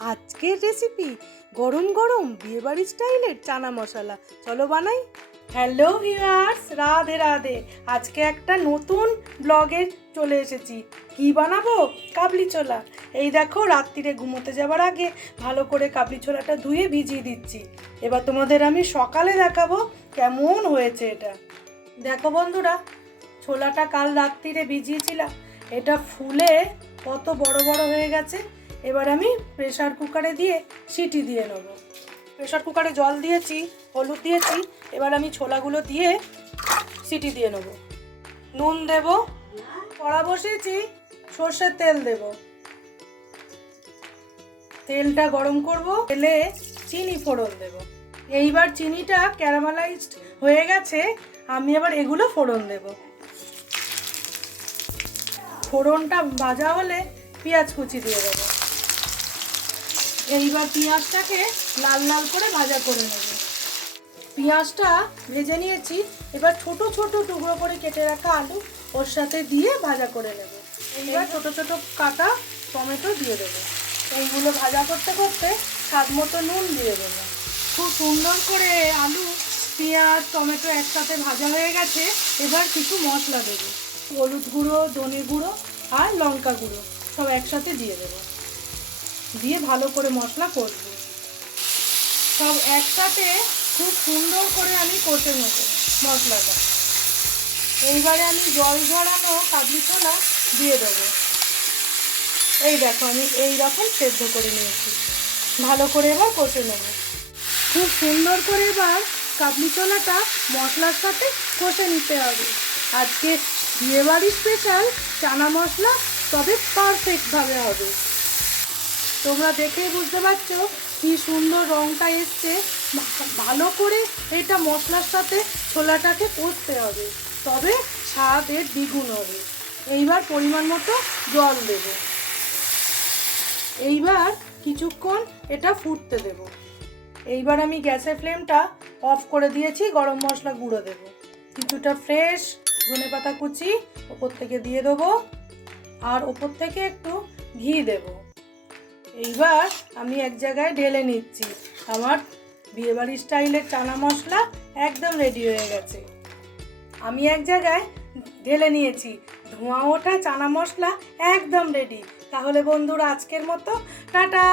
আজকের রেসিপি গরম গরম বিয়েবাড়ি স্টাইলের চানা মশলা। চলো বানাই। Hello viewers, Radhe Radhe. আজকে একটা নতুন ব্লগে চলে এসেছি। কি বানাবো? কাবলি ছোলা। এই দেখো, রাত্রিরে ঘুমোতে যাবার আগে ভালো করে কাবলি ছোলাটা ধুয়ে ভিজিয়ে দিচ্ছি। এবার তোমাদের আমি সকালে দেখাবো কেমন হয়েছে এটা। দেখো বন্ধুরা, ছোলাটা কাল রাত্রিরে ভিজিয়েছিলাম, এটা ফুলে কত বড় বড় হয়ে গেছে। এবার আমি প্রেসার কুকারে দিয়ে সিটি দিয়ে নেব। প্রেসার কুকারে জল দিয়েছি, হলুদ দিয়েছি। এবার আমি ছোলাগুলো দিয়ে সিটি দিয়ে নেব। নুন দেব, কড়া বসিয়েছি, সর্ষের তেল দেব। তেলটা গরম করব, তেলে চিনি ফোড়ন দেব। এইবার চিনিটা ক্যারামেলাইজড হয়ে গেছে, আমি এবার এগুলো ফোড়ন দেব। ফোড়নটা ভাজা হলে পেঁয়াজ কুচি দিয়ে দেবো। এইবার পেঁয়াজটাকে লাল লাল করে ভাজা করে নেব। পেঁয়াজটা ভেজে নিয়েছি, এবার ছোট ছোট টুকরো করে কেটে রাখা আলু ওর সাথে দিয়ে ভাজা করে নেব। এইবার ছোট ছোট কাটা টমেটো দিয়ে দেবো। এইগুলো ভাজা করতে করতে স্বাদ মতো নুন দিয়ে দেবো। খুব সুন্দর করে আলু, পেঁয়াজ, টমেটো একসাথে ভাজা হয়ে গেছে। এবার কিছু মশলা দেবো। হলুদ গুঁড়ো, ধনে গুঁড়ো আর লঙ্কা গুঁড়ো সব একসাথে দিয়ে দেবো। দিয়ে ভালো করে মশলা করব। সব একসাথে খুব সুন্দর করে আমি কষে নেব মশলাটা। এইবারে আমি জল ঝরানো কাবলি ছোলা দিয়ে দেবো। এই দেখো, আমি এই রকম সেদ্ধ করে নিয়েছি। ভালো করে এবার কষে নেব। খুব সুন্দর করে এবার কাবলি ছোলাটা মশলার সাথে কষে নিতে হবে। আজকে বিয়েবাড়ি স্পেশাল চানা মশলা, তবে পারফেক্টভাবে হবে। তোমরা দেখেই বুঝতে পারছো কি সুন্দর রঙটা এসছে। ভালো করে এটা মশলার সাথে ছোলাটাকে কষতে হবে, তবে স্বাদের দ্বিগুণ হবে। এইবার পরিমাণ মতো জল দেব। এইবার কিছুক্ষণ এটা ফুটতে দেব। এইবার আমি গ্যাসের ফ্লেমটা অফ করে দিয়েছি। গরম মশলা গুঁড়ো দেব, কিছুটা ফ্রেশ ধনেপাতা কুচি ওপর থেকে দিয়ে দেবো, আর ওপর থেকে একটু ঘি দেবো। এইবার আমি এক জায়গায় ঢেলে নিচ্ছি। আমার বিয়েবাড়ি স্টাইলের চানা মশলা একদম রেডি হয়ে গেছে। আমি এক জায়গায় ঢেলে নিয়েছি, ধোঁয়া ওঠা চানা মশলা একদম রেডি। তাহলে বন্ধুরা, আজকের মতো টাটা।